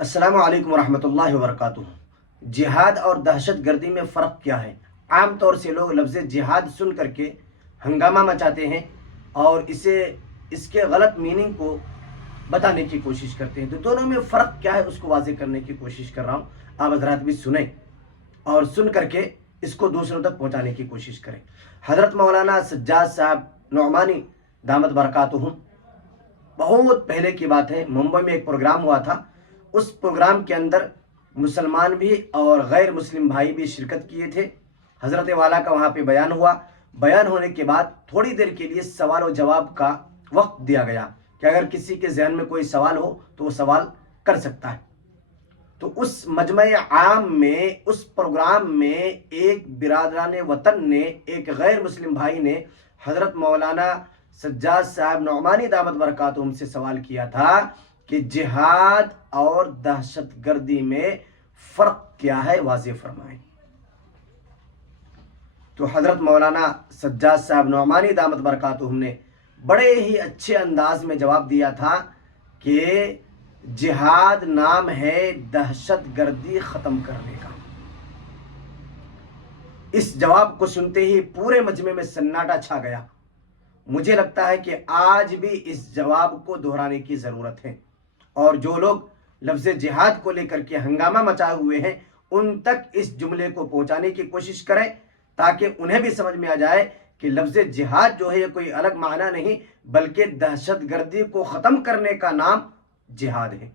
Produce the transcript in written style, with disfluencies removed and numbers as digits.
السلام علیکم ورحمۃ اللہ وبرکاتہ۔ جہاد اور دہشت گردی میں فرق کیا ہے؟ عام طور سے لوگ لفظ جہاد سن کر کے ہنگامہ مچاتے ہیں اور اس کے غلط میننگ کو بتانے کی کوشش کرتے ہیں۔ تو دونوں میں فرق کیا ہے اس کو واضح کرنے کی کوشش کر رہا ہوں، آپ حضرات بھی سنیں اور سن کر کے اس کو دوسروں تک پہنچانے کی کوشش کریں۔ حضرت مولانا سجاد صاحب نعمانی دامت برکاتہم، بہت پہلے کی بات ہے، ممبئی میں ایک پروگرام ہوا تھا۔ اس پروگرام کے اندر مسلمان بھی اور غیر مسلم بھائی بھی شرکت کیے تھے۔ حضرت والا کا وہاں پہ بیان ہوا۔ بیان ہونے کے بعد تھوڑی دیر کے لیے سوال و جواب کا وقت دیا گیا کہ اگر کسی کے ذہن میں کوئی سوال ہو تو وہ سوال کر سکتا ہے۔ تو اس مجمع عام میں، اس پروگرام میں ایک برادران وطن نے، ایک غیر مسلم بھائی نے حضرت مولانا سجاد صاحب نعمانی دامت برکاتہم سے سوال کیا تھا کہ جہاد اور دہشت گردی میں فرق کیا ہے، واضح فرمائیں۔ تو حضرت مولانا سجاد صاحب نعمانی دامت برکاتہم نے بڑے ہی اچھے انداز میں جواب دیا تھا کہ جہاد نام ہے دہشت گردی ختم کرنے کا۔ اس جواب کو سنتے ہی پورے مجمع میں سناٹا چھا گیا۔ مجھے لگتا ہے کہ آج بھی اس جواب کو دہرانے کی ضرورت ہے، اور جو لوگ لفظ جہاد کو لے کر کے ہنگامہ مچائے ہوئے ہیں ان تک اس جملے کو پہنچانے کی کوشش کریں تاکہ انہیں بھی سمجھ میں آ جائے کہ لفظ جہاد جو ہے یہ کوئی الگ معنی نہیں بلکہ دہشت گردی کو ختم کرنے کا نام جہاد ہے۔